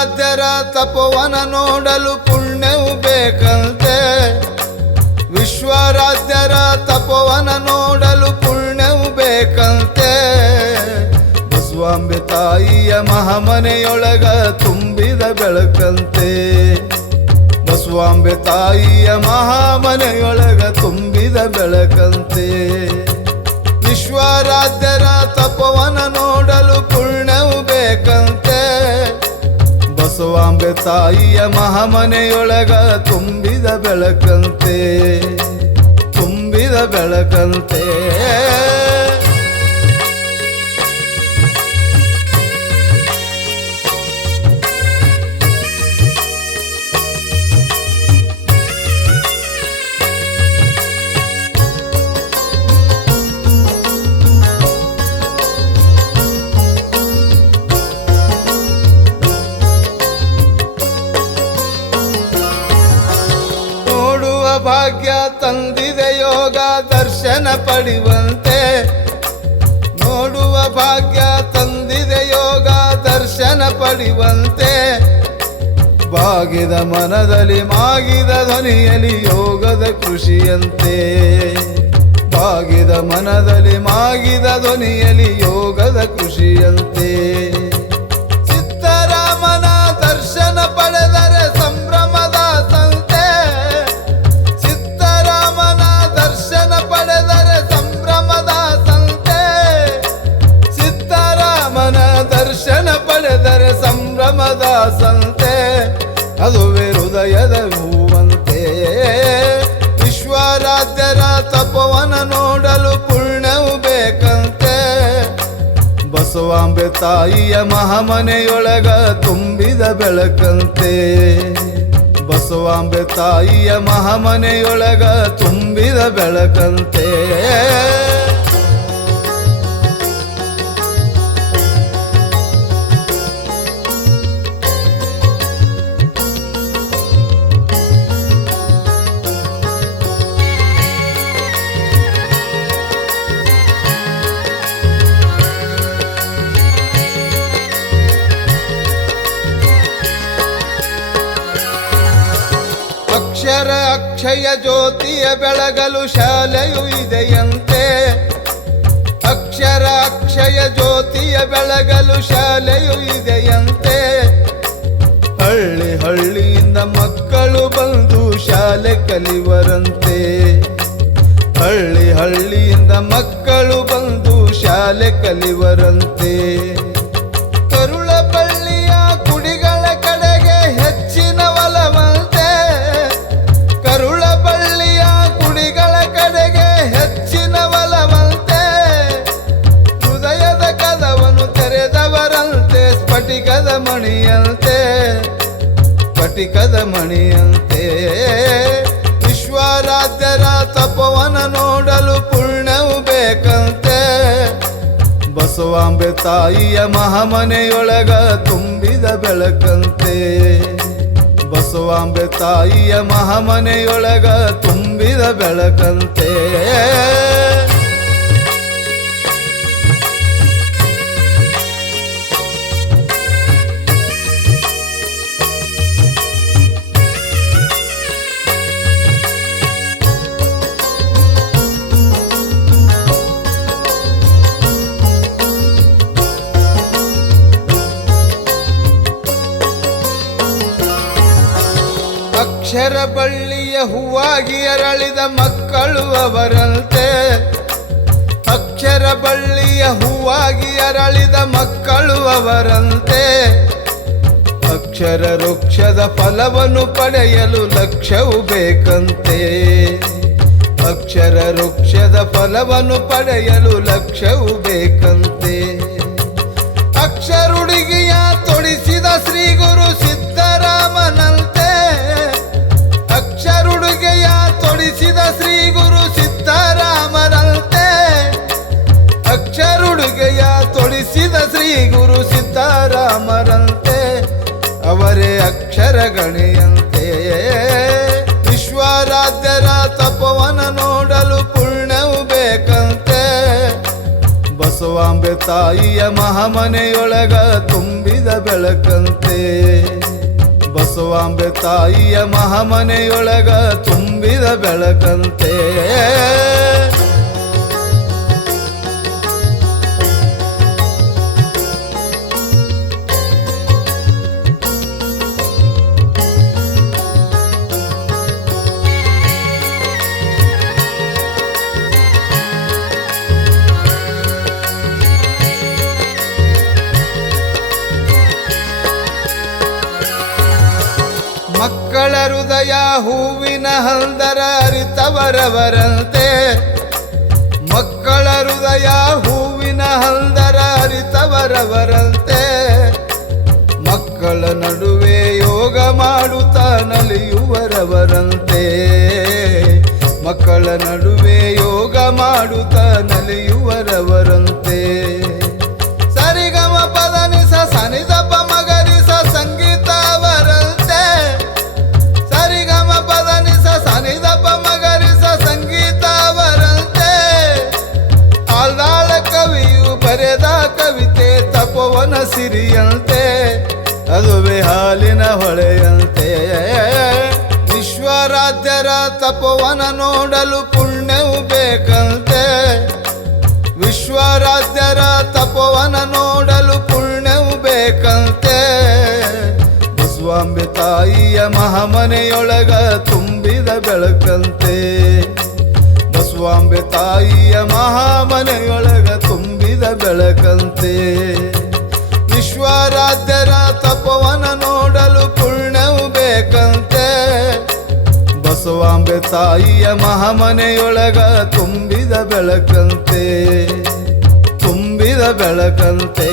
ವಿಶ್ವರಾಧ್ಯರ ತಪವನ ನೋಡಲು ಪುಣ್ಯವು ಬೇಕಂತೆ. ವಿಶ್ವರಾಧ್ಯರ ತಪವನ ನೋಡಲು ಪುಣ್ಯವು ಬೇಕಂತೆ. ಬಸವಾಂಬೆ ತಾಯಿಯ ಮಹಾಮನೆಯೊಳಗ ತುಂಬಿದ ಬೆಳಕಂತೆ. ಬಸವಾಂಬೆ ತಾಯಿಯ ಮಹಾಮನೆಯೊಳಗ ತುಂಬಿದ ಬೆಳಕಂತೆ. ವಿಶ್ವರಾಧ್ಯರ ತಪವನ ನೋಡಲು ಪುಣ್ಯವು ಬೇಕಂತೆ. ಬಸವಾಂಬೆ ತಾಯಿಯ ಮಹಾಮನೆಯೊಳಗ ತುಂಬಿದ ಬೆಳಕಂತೆ ತುಂಬಿದ ಬೆಳಕಂತೆ. ಭಾಗ್ಯ ತಂದಿದೆ ಯೋಗ ದರ್ಶನ ಪಡೆಯುವಂತೆ ನೋಡುವ ಭಾಗ್ಯ ತಂದಿದೆ ಯೋಗ ದರ್ಶನ ಪಡೆಯುವಂತೆ ಬಾಗಿದ ಮನದಲ್ಲಿ ಮಾಗಿದ ಧ್ವನಿಯಲ್ಲಿ ಯೋಗದ ಕೃಷಿಯಂತೆ. ಬಾಗಿದ ಮನದಲ್ಲಿ ಮಾಗಿದ ಧ್ವನಿಯಲ್ಲಿ ಯೋಗದ ಕೃಷಿಯಂತೆ. ಸಿದ್ದರಾಮನ ದರ್ಶನ ಪಡೆದರೆ ಬಸವಾಂಬೆ ತಾಯಿಯ ಮಹಾಮನೆಯೊಳಗ ತುಂಬಿದ ಬೆಳಕಂತೆ. ಬಸವಾಂಬೆ ತಾಯಿಯ ಮಹಾಮನೆಯೊಳಗ ತುಂಬಿದ ಬೆಳಕಂತೆ. ಅಕ್ಷರ ಅಕ್ಷಯ ಜ್ಯೋತಿಯ ಬೆಳಗಲು ಶಾಲೆಯು ಇದೆಯಂತೆ. ಅಕ್ಷರ ಅಕ್ಷಯ ಜ್ಯೋತಿಯ ಬೆಳಗಲು ಶಾಲೆಯು ಇದೆಯಂತೆ. ಹಳ್ಳಿ ಹಳ್ಳಿಯಿಂದ ಮಕ್ಕಳು ಬಂದು ಶಾಲೆ ಕಲಿವರಂತೆ ಹಳ್ಳಿ ಹಳ್ಳಿಯಿಂದ ಮಕ್ಕಳು ಬಂದು ಶಾಲೆ ಕಲಿವರಂತೆ ಸ್ಫಟಿಕದ ಮಣಿಯಂತೆ. ವಿಶ್ವಾರಾಧ್ಯರ ತಪವನ ನೋಡಲು ಪುಣ್ಯವು ಬೇಕಂತೆ. ಬಸವಾಂಬೆ ತಾಯಿಯ ಮಹಾಮನೆಯೊಳಗ ತುಂಬಿದ ಬೆಳಕಂತೆ. ಬಸವಾಂಬೆ ತಾಯಿಯ ಮಹಾಮನೆಯೊಳಗ ತುಂಬಿದ ಬೆಳಕಂತೆ. ಅಕ್ಷರ ಬಳ್ಳಿಯ ಹೂವಾಗಿ ಅರಳಿದ ಮಕ್ಕಳು ಅವರಂತೆ. ಅಕ್ಷರ ಬಳ್ಳಿಯ ಹೂವಾಗಿ ಅರಳಿದ ಮಕ್ಕಳು ಅವರಂತೆ. ಅಕ್ಷರ ವೃಕ್ಷದ ಫಲವನ್ನು ಪಡೆಯಲು ಲಕ್ಷ್ಯವು ಬೇಕಂತೆ. ಅಕ್ಷರ ವೃಕ್ಷದ ಫಲವನ್ನು ಪಡೆಯಲು ಲಕ್ಷ್ಯವು ಬೇಕಂತೆ. ಅಕ್ಷರುಡಿಗೆಯ ತೊಡಿಸಿದ ಶ್ರೀ ಗುರು ಅವರೇ ಅಕ್ಷರ ಗಣಿಯಂತೆ ವಿಶ್ವಾರಾಧ್ಯರ ತಪವನ ನೋಡಲು ಪುಣ್ಯವು ಬೇಕಂತೆ. ಬಸವಾಂಬೆ ತಾಯಿಯ ಮಹಾಮನೆಯೊಳಗ ತುಂಬಿದ ಬೆಳಕಂತೆ. ಬಸವಾಂಬೆ ತಾಯಿಯ ಮಹಾಮನೆಯೊಳಗ ತುಂಬಿದ ಬೆಳಕಂತೆ. ಹೃದಯ ಹೂವಿನ ಹಲ್ದರ ಅರಿತವರವರಂತೆ ಮಕ್ಕಳ ಹೃದಯ ಹೂವಿನ ಹಲ್ದರ ಮಕ್ಕಳ ನಡುವೆ ಯೋಗ ಮಾಡುತ್ತಾ ನಲಿಯುವರವರಂತೆ ಮಕ್ಕಳ ನಡುವೆ ಯೋಗ ಮಾಡುತ್ತಾ ನಲಿಯುವರವರಂತೆ ಆಲ್ದಾಳ ಕವಿಯು ಬರೆದ ಕವಿತೆ, ತಪವನ ಸಿರಿಯಂತೆ, ಅದುವೆ ಹಾಲಿನ ಹೊಳೆಯಂತೆ. ವಿಶ್ವರಾಜ್ಯರ ತಪವನ ನೋಡಲು ಪುಣ್ಯವು ಬೇಕಂತೆ. ವಿಶ್ವರಾಜ್ಯರ ತಪವನ ನೋಡಲು ಪುಣ್ಯವು ಬೇಕಂತೆ. ಬಸವಾಂಬೆ ತಾಯಿಯ ಮಹಾಮನೆಯೊಳಗ ತುಂಬಿದ ಬೆಳಕಂತೆ. ಬಸವಾಂಬೆ ತಾಯಿಯ ಮಹಾಮನೆಯೊಳಗ ತುಂಬಿದ ಬೆಳಕಂತೆ. ವಿಶ್ವರಾಧ್ಯರ ತಪವನ ನೋಡಲು ಪುಣ್ಯವು ಬೇಕಂತೆ. ಬಸವಾಂಬೆ ತಾಯಿಯ ಮಹಾಮನೆಯೊಳಗ ತುಂಬಿದ ಬೆಳಕಂತೆ. ತುಂಬಿದ ಬೆಳಕಂತೆ.